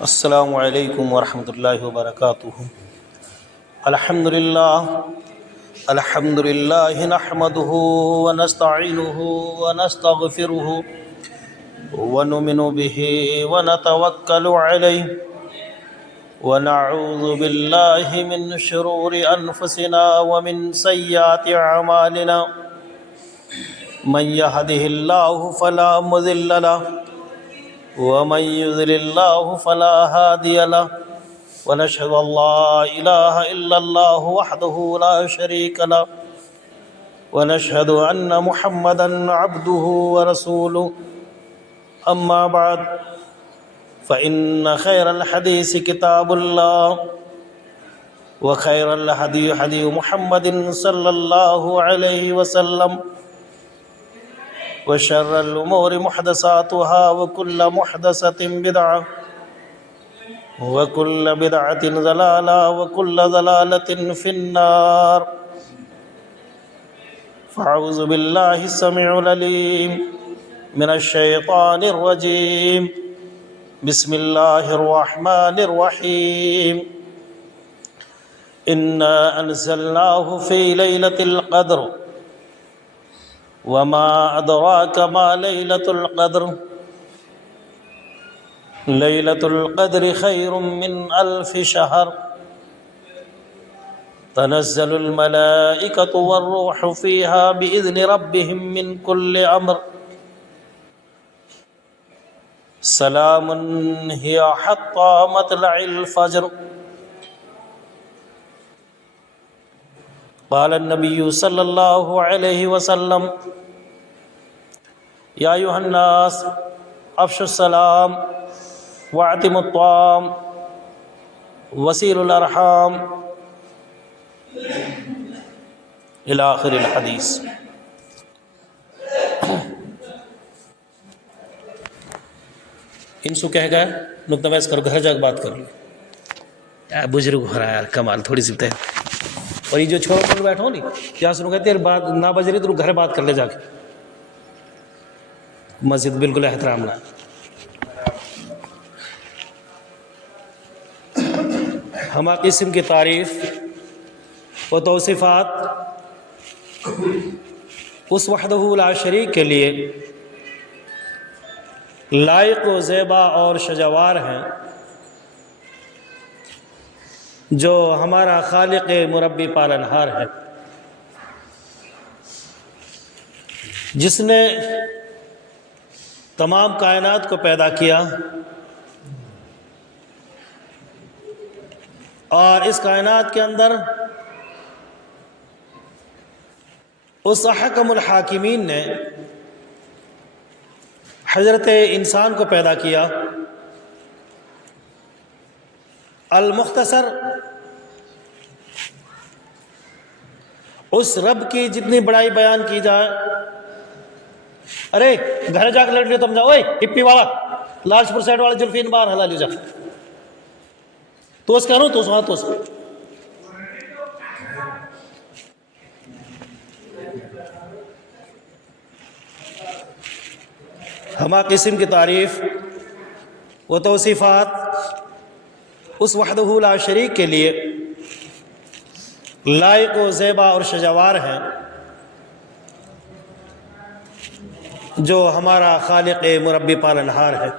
السلام علیکم ورحمۃ اللہ وبرکاتہ۔ الحمد للہ نحمده ونستعینه ونستغفره ونؤمن به ونتوکل علیہ ونعوذ باللہ من شرور انفسنا ومن سیئات اعمالنا، من يهده الله فلا مضل له ومن يضلل الله فلا هادي له، ونشهد أن لا إله إلا الله وحده لا شريك له، ونشهد أن محمدا عبده ورسوله. أما بعد فإن خير الحديث كتاب الله، وخير الهدي هدي محمد صلى الله عليه وسلم، وشر الأمور محدثاتها وكل محدثة بدعة وكل بدعة ضلالة وكل ضلالة في النار. فأعوذ بالله السميع العليم من الشيطان الرجيم. بسم الله الرحمن الرحيم. إنا أنزلناه في ليلة القدر وما أدراك ما ليلة القدر. ليلة القدر خير من 1000 شهر. تنزل الملائكة والروح فيها بإذن ربهم من كل أمر. سلام هي حتى مطلع الفجر. قال النبي صلى الله عليه وسلم: يا أيها الناس أفشوا السلام واعتموا الطعام وصلوا الأرحام إلى آخر الحديث. ان سے کہہ گئے نقطہ بحث کرو، گھر جا کے بات کر لو. بزرگ ہو رہا ہے یار، کمال تھوڑی سی ہے. اور یہ جو چھوڑ کر بیٹھو نہیں، کیا سنو کہتے ہیں بات نہ بج رہی تو گھر بات کر لے جا کے. مسجد بالکل احترام نہ. ہم قسم کی تعریف و توصیفات اس وحدہ لا شریک کے لیے لائق و زیبا اور شجوار ہیں، جو ہمارا خالق مربی پالنہار ہے، جس نے تمام کائنات کو پیدا کیا اور اس کائنات کے اندر اس احکم الحاکمین نے حضرت انسان کو پیدا کیا. المختصر اس رب کی جتنی بڑائی بیان کی جائے. ارے گھر جا کے لڑ لے تم جاؤ، اوے ہپی والا لاجپور پور سائڈ والا جلفین باہر ہلا لے جا تو اس کروں تو اس وہاں تو اس ہما قسم کی تعریف و توصیفات اس وحدہ لا شریک کے لیے لائق و زیبا اور شجوار ہیں، جو ہمارا خالق مربی پالنہار ہے،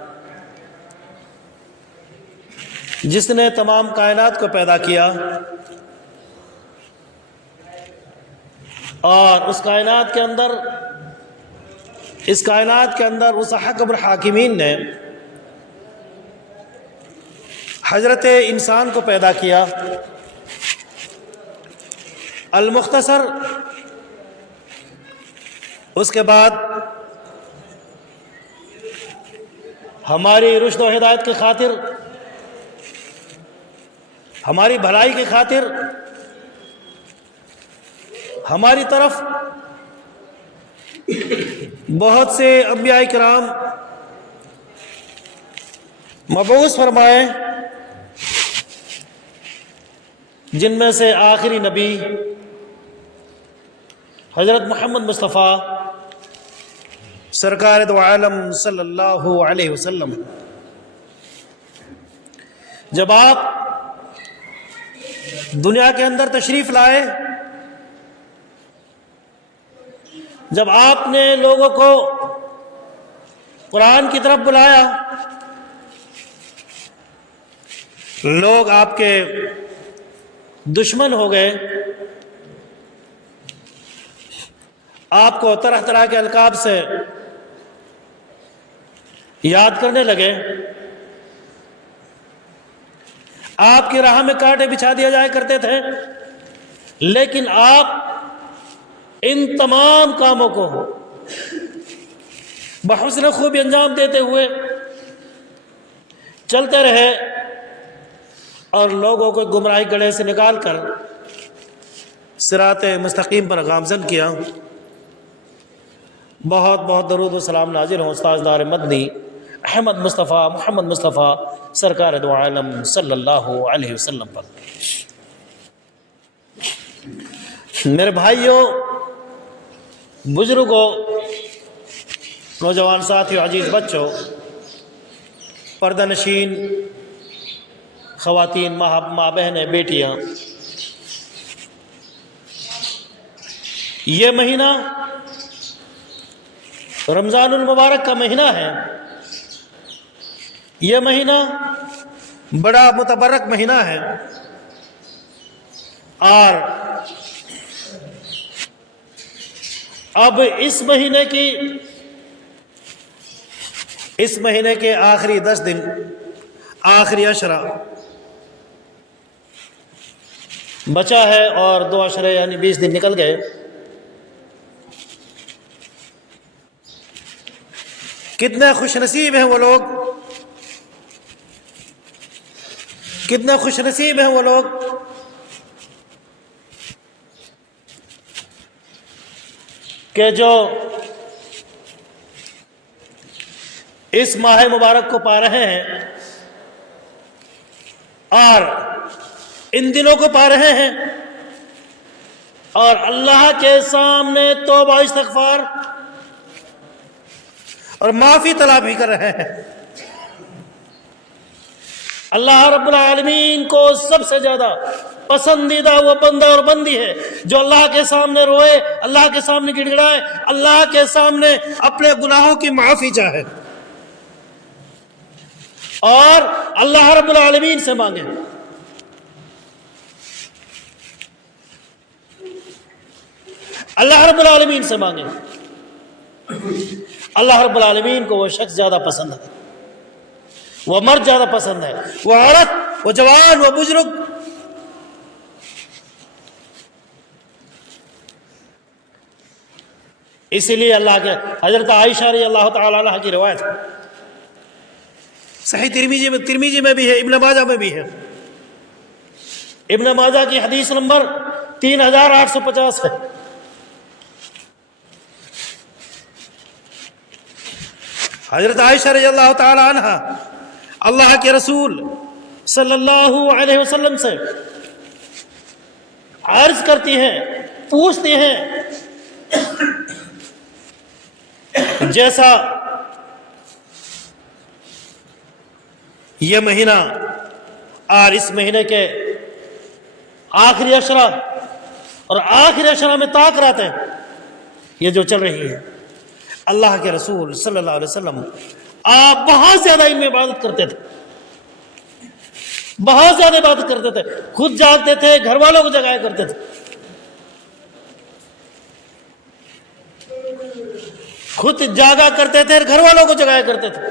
جس نے تمام کائنات کو پیدا کیا اور اس کائنات کے اندر اس حکم الحاکمین نے حضرت انسان کو پیدا کیا. المختصر اس کے بعد ہماری رشد و ہدایت کی خاطر، ہماری بھلائی کی خاطر ہماری طرف بہت سے انبیاء کرام مبعوث فرمائے، جن میں سے آخری نبی حضرت محمد مصطفیٰ سرکار دو عالم صلی اللہ علیہ وسلم. جب آپ دنیا کے اندر تشریف لائے، جب آپ نے لوگوں کو قرآن کی طرف بلایا، لوگ آپ کے دشمن ہو گئے، آپ کو طرح طرح کے القاب سے یاد کرنے لگے، آپ کی راہ میں کانٹے بچھا دیا جایا کرتے تھے، لیکن آپ ان تمام کاموں کو بحسن خوبی انجام دیتے ہوئے چلتے رہے اور لوگوں کو گمراہی گڑھے سے نکال کر صراط مستقیم پر گامزن کیا۔ بہت بہت درود و سلام نازل ہوں استاذ دار مدنی احمد مصطفیٰ محمد مصطفیٰ سرکار دو عالم صلی اللہ علیہ وسلم پر۔ میرے بھائیوں، بزرگوں، نوجوان ساتھیوں، عزیز بچوں، پردہ نشین خواتین، ماں بہنیں، بیٹیاں، یہ مہینہ رمضان المبارک کا مہینہ ہے۔ یہ مہینہ بڑا متبرک مہینہ ہے، اور اب اس مہینے کے آخری 10 دن، آخری عشرہ بچا ہے، اور 2 عشرے یعنی 20 دن نکل گئے۔ کتنے خوش نصیب ہیں وہ لوگ، کتنے خوش نصیب ہیں وہ لوگ کہ جو اس ماہ مبارک کو پا رہے ہیں اور ان دنوں کو پا رہے ہیں، اور اللہ کے سامنے توبہ استغفار اور معافی طلب بھی کر رہے ہیں۔ اللہ رب العالمین کو سب سے زیادہ پسندیدہ وہ بندہ اور بندی ہے جو اللہ کے سامنے روئے، اللہ کے سامنے گڑ گڑائے، اللہ کے سامنے اپنے گناہوں کی معافی چاہے اور اللہ رب العالمین سے مانگے۔ اللہ رب العالمین سے مانگے۔ اللہ رب العالمین کو وہ شخص زیادہ پسند ہے، وہ مرد زیادہ پسند ہے، وہ عورت، وہ جوان، وہ بزرگ۔ اسی لیے اللہ کے حضرت عائشہ رضی اللہ تعالی عنہ کی روایت صحیح ترمذی میں بھی ہے، ابن ماجہ میں بھی ہے۔ ابن ماجہ کی حدیث نمبر 3850 ہے۔ حضرت عائشہ رضی اللہ تعالی عنہ اللہ کے رسول صلی اللہ علیہ وسلم سے عرض کرتی ہیں، پوچھتی ہیں، جیسا یہ مہینہ اور اس مہینے کے آخری عشرہ اور آخری عشرہ میں طاق راتیں یہ جو چل رہی ہے، اللہ کے رسول صلی اللہ علیہ وسلم آپ بہت زیادہ ان میں عبادت کرتے تھے، بہت زیادہ عبادت کرتے تھے، خود جاگتے تھے، گھر والوں کو جگایا کرتے تھے، خود جاگا کرتے تھے، گھر والوں کو جگایا کرتے تھے۔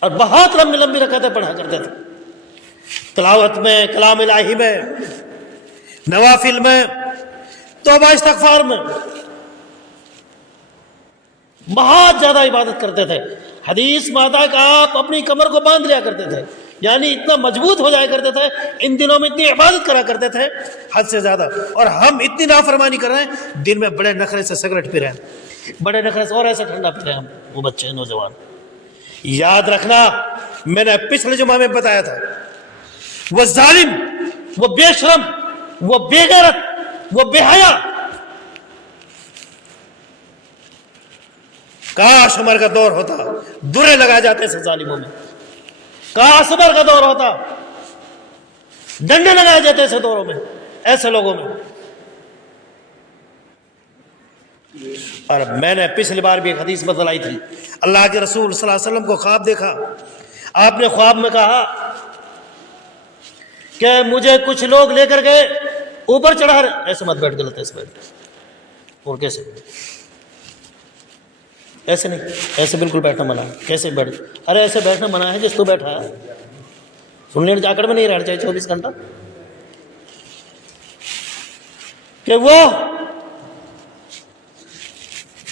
اور بہت لمبی لمبی رکعتیں پڑھا کرتے تھے، تلاوت میں، کلام الہی میں، نوافل میں، توبہ استغفار میں بہت زیادہ عبادت کرتے تھے۔ حدیث میں آتا ہے کہ آپ اپنی کمر کو باندھ لیا کرتے تھے، یعنی اتنا مضبوط ہو جایا کرتے تھے، ان دنوں میں اتنی عبادت کرا کرتے تھے حد سے زیادہ۔ اور ہم اتنی نافرمانی کر رہے ہیں، دن میں بڑے نخرے سے سگریٹ پی رہے ہیں، بڑے نخرے سے اور ایسا ٹھنڈا پی رہے ہیں ہم، وہ بچے نوجوان۔ یاد رکھنا، میں نے پچھلے جمعہ میں بتایا تھا، وہ ظالم، وہ بے شرم، وہ بے غیرت، وہ بے حیا کاش عمر کا دور ہوتا، درے لگائے جاتے ایسے ظالموں میں، کاش عمر کا دور ہوتا، ڈنڈے لگائے جاتے ایسے دوروں میں، ایسے لوگوں میں۔ اور میں نے پچھلی بار بھی ایک حدیث بتلائی تھی، اللہ کے رسول صلی اللہ علیہ وسلم کو خواب دیکھا، آپ نے خواب میں کہا کہ مجھے کچھ لوگ لے کر گئے اوپر چڑھا رہے، ایسے مت بیٹھ، غلط ایسے بیٹھ، اور کیسے؟ ایسے نہیں، ایسے بالکل بیٹھنا منع ہے۔ کیسے بیٹھ؟ ارے ایسے بیٹھنا منع ہے جس تو بیٹھا ہے، سننے جاکڑ میں نہیں رہنا چاہیے 24 گھنٹہ، کہ وہ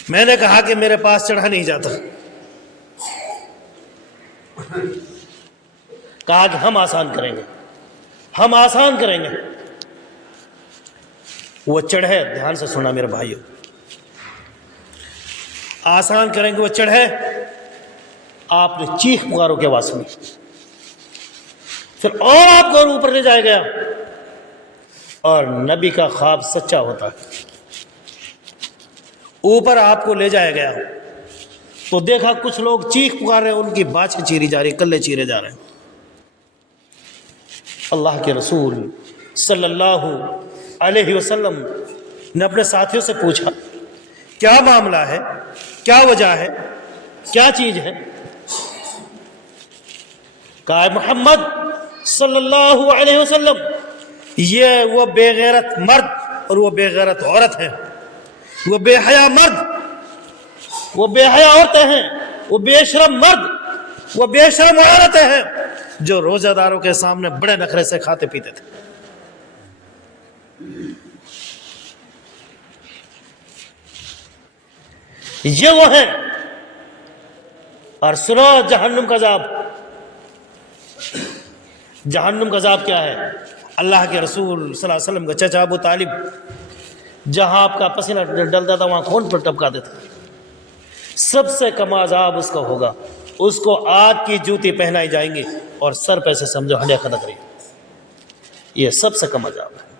میں نے کہا کہ میرے پاس چڑھا نہیں جاتا، کہا کہ ہم آسان کریں گے، ہم آسان کریں گے۔ وہ چڑھے، دھیان سے سننا میرے بھائیو، آسان کریں گے، وہ چڑھے، آپ نے چیخ پکاروں کی آواز سنی، پھر اور آپ کو اوپر لے جایا گیا، اور نبی کا خواب سچا ہوتا ہے، اوپر آپ کو لے جایا گیا تو دیکھا کچھ لوگ چیخ پکار رہے ہیں، ان کی باچھیں چیری جا رہی، کلے چیرے جا رہے ہیں۔ اللہ کے رسول صلی اللہ علیہ وسلم نے اپنے ساتھیوں سے پوچھا کیا معاملہ ہے، کیا وجہ ہے، کیا چیز ہے؟ کہا محمد صلی اللہ علیہ وسلم یہ وہ بے غیرت مرد اور وہ بے غیرت عورت ہے، وہ بے حیا مرد، وہ بے حیا عورتیں ہیں، وہ بے شرم مرد، وہ بے شرم عورتیں ہیں جو روزہ داروں کے سامنے بڑے نخرے سے کھاتے پیتے تھے۔ یہ وہ ہیں۔ اور سنو جہنم کا عذاب، جہنم کا عذاب کیا ہے؟ اللہ کے رسول صلی اللہ علیہ وسلم کا چچا ابو طالب جہاں آپ کا پسینہ ڈلتا تھا وہاں کون پر ٹپکاتے تھے، سب سے کم عذاب اس کا ہوگا، اس کو آگ کی جوتی پہنائی جائیں گی اور سر پہ سے سمجھو ہنڈیا خدک رہی، یہ سب سے کم عذاب ہے۔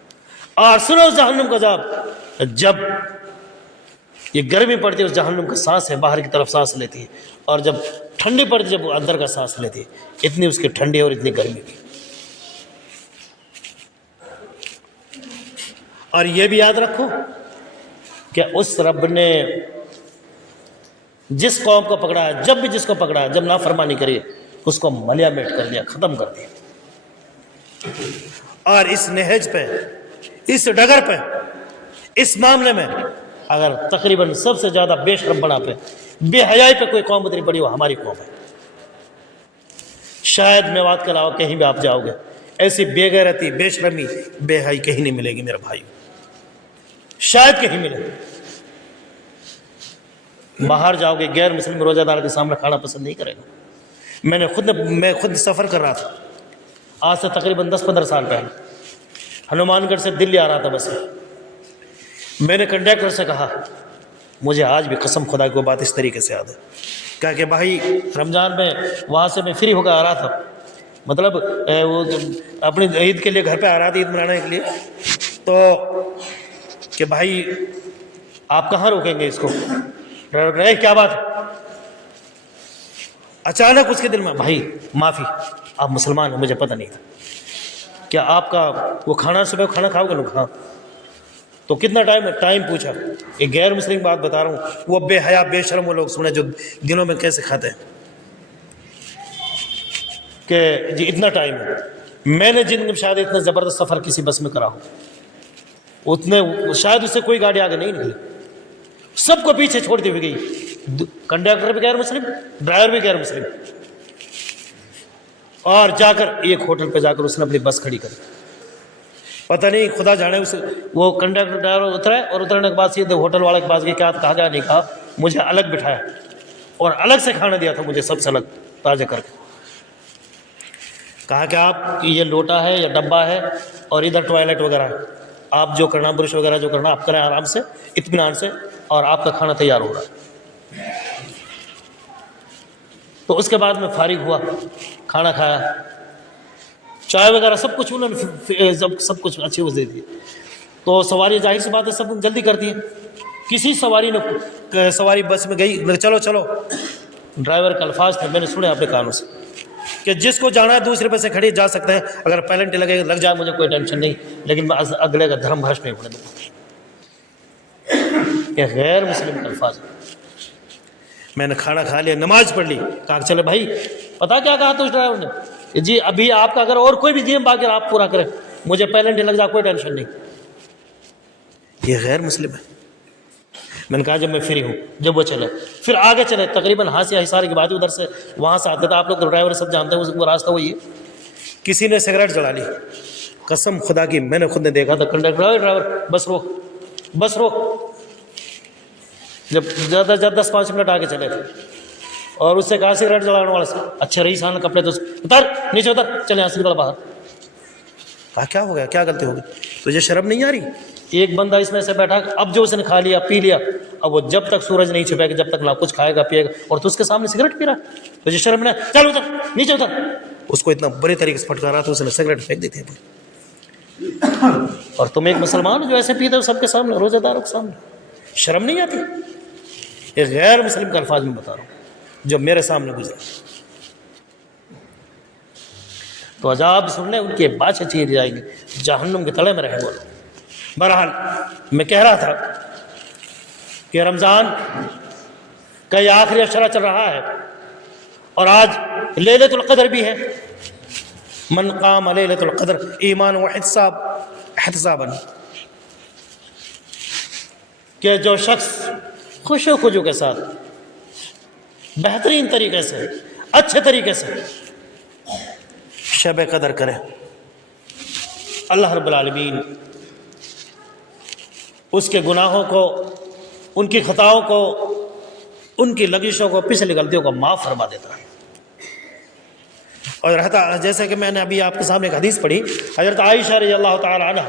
اور سنو جہنم کا عذاب، جب یہ گرمی پڑتی ہے اس جہنم کا سانس ہے، باہر کی طرف سانس لیتی ہے، اور جب ٹھنڈی پڑتی جب وہ اندر کا سانس لیتی ہے، اتنی اس کی ٹھنڈی اور اتنی گرمی کی۔ اور یہ بھی یاد رکھو کہ اس رب نے جس قوم کو پکڑا ہے، جب بھی جس کو پکڑا ہے، جب نافرمانی کری اس کو ملیا میٹ کر دیا، ختم کر دیا۔ اور اس نہج پہ، اس ڈگر پہ، اس معاملے میں اگر تقریباً سب سے زیادہ بے شرم بنا پہ، بے حیائی پہ کوئی قوم اتنی بڑی وہ ہماری قوم ہے۔ شاید میوات کے علاوہ کہیں بھی آپ جاؤ گے ایسی بے غیرتی، بے شرمی، بے حیائی کہیں نہیں ملے گی میرے بھائی، شاید کہیں ملے۔ باہر جاؤ گے غیر مسلم روزہ دار کے سامنے کھانا پسند نہیں کرے گا۔ میں خود سفر کر رہا تھا آج سے تقریباً 10-15 سال پہلے، ہنومان گڑھ سے دلی آ رہا تھا بس میں۔ میں نے کنڈکٹر سے کہا مجھے آج بھی قسم خدا کی بات اس طریقے سے یاد ہے، کہا کہ بھائی رمضان میں وہاں سے میں فری ہو کر آ رہا تھا، مطلب وہ اپنی عید کے لیے گھر پہ آ رہا تھا، عید منانے کے لیے، تو کہ بھائی آپ کہاں روکیں گے اس کو؟ ڈرائیور کیا بات ہے؟ اچانک اس کے دل میں بھائی معافی، آپ مسلمان ہیں مجھے پتہ نہیں تھا، کیا آپ کا وہ کھانا صبح کھانا کھاؤ گے؟ ہاں۔ تو کتنا ٹائم پوچھا؟ ایک غیر مسلم بات بتا رہا ہوں، وہ بے حیا بے شرم وہ لوگ سنے جو دنوں میں کیسے کھاتے ہیں، کہ جی اتنا ٹائم ہے۔ میں نے جن شاید اتنا زبردست سفر کسی بس میں کرا ہو، اتنے شاید اس سے کوئی گاڑی آگے نہیں نکلی، سب کو پیچھے چھوڑتی ہوئی گئی، کنڈکٹر بھی غیر مسلم، ڈرائیور بھی غیر مسلم، اور جا کر ایک ہوٹل پہ جا کر اس نے اپنی بس کھڑی کری، پتہ نہیں خدا جانے اسے، وہ کنڈکٹر ڈرائیور اترا اور اترنے کے بعد سیدھے ہوٹل والے کے پاس گیا، کیا کہا گیا؟ نہیں کہا، مجھے الگ بٹھایا اور الگ سے کھانا دیا تھا مجھے، سب سے الگ تازہ کر کے، کہا کہ آپ یہ لوٹا ہے یا ڈبہ ہے اور ادھر ٹوائلٹ وغیرہ ہے، آپ جو کرنا برش وغیرہ جو کرنا آپ کریں آرام سے اطمینان سے، اور آپ کا کھانا تیار ہو رہا ہے۔ تو اس کے بعد میں فارغ ہوا، کھانا کھایا، چائے وغیرہ سب کچھ انہوں نے سب کچھ اچھی وجہ دی، تو سواری ظاہر سی بات ہے سب جلدی کرتی ہے کسی سواری بس میں گئی، چلو چلو، ڈرائیور کے الفاظ تھے، میں نے سنے اپنے کانوں سے کہ جس کو جانا ہے دوسرے پہ سے کھڑی جا سکتے ہیں، اگر پیلنٹی لگ جائے مجھے کوئی ٹینشن نہیں، لیکن میں اگلے کا دھرم بھرشٹ نہیں ہونے دوں گا۔ یہ غیر مسلم کے الفاظ ہیں۔ میں نے کھانا کھا لیا، نماز پڑھ لی، کہا چلے بھائی پتا کیا کہا تو اس ڈرائیور نے، جی ابھی آپ کا اگر اور کوئی بھی جیم باقی آپ پورا کریں، مجھے پیلنٹی لگ جائے کوئی ٹینشن نہیں۔ یہ غیر مسلم ہے۔ میں نے کہا جب میں فری ہوں، جب وہ چلے پھر آگے چلے، تقریباً ہاسیا حصار کی بات ادھر سے وہاں سے آتے تھے، آپ لوگ تو ڈرائیور سب جانتے ہیں وہ راستہ وہی ہے۔ کسی نے سگریٹ جلا لی، قسم خدا کی میں نے خود نے دیکھا تھا، کنڈکٹر ڈرائیور بس روک بس روک، جب زیادہ 10-5 منٹ آگے چلے تھے اور اس سے کہا سگریٹ جلانے والا سے، اچھا رئیس آن کپڑے تو اتر نیچے اتر، چلے یہاں سے نکل باہر۔ کہا کیا ہو گیا، کیا غلطی ہو گئی، تجھے شرم نہیں آ رہی؟ ایک بندہ اس میں سے بیٹھا، اب جو اس نے کھا لیا پی لیا، اب وہ جب تک سورج نہیں چھپے گا، جب تک نہ کچھ کھائے گا پیے گا، اور تو اس کے سامنے سگریٹ پی رہا، تجھے شرم نہیں؟ چل اتر نیچے اتر۔ اس کو اتنا برے طریقے سے پھٹکارا تو اس نے سگریٹ پھینک دی تھی۔ اور تم ایک مسلمان جو ایسے پیتے ہو سب کے سامنے، روزہ داروں کے سامنے، شرم نہیں آتی؟ یہ غیر مسلم کا الفاظ میں بتا رہا ہوں جو میرے سامنے گزرا۔ تو عذاب سننے ان کی باتیں چیر جائیں گی، جہنم کے تلے میں رہے وہ۔ بہرحال میں کہہ رہا تھا کہ رمضان کا یہ آخری اشرہ چل رہا ہے، اور آج لیلۃ القدر بھی ہے۔ من قام لیلۃ القدر ایمان و احتسابا، کہ جو شخص خوش و خضوع کے ساتھ بہترین طریقے سے اچھے طریقے سے شب قدر کرے، اللہ رب العالمین اس کے گناہوں کو، ان کی خطاؤں کو، ان کی لغزشوں کو، پچھلی غلطیوں کو معاف فرما دیتا ہے۔ اور رہتا جیسے کہ میں نے ابھی آپ کے سامنے ایک حدیث پڑھی، حضرت عائشہ رضی اللہ تعالی عنہ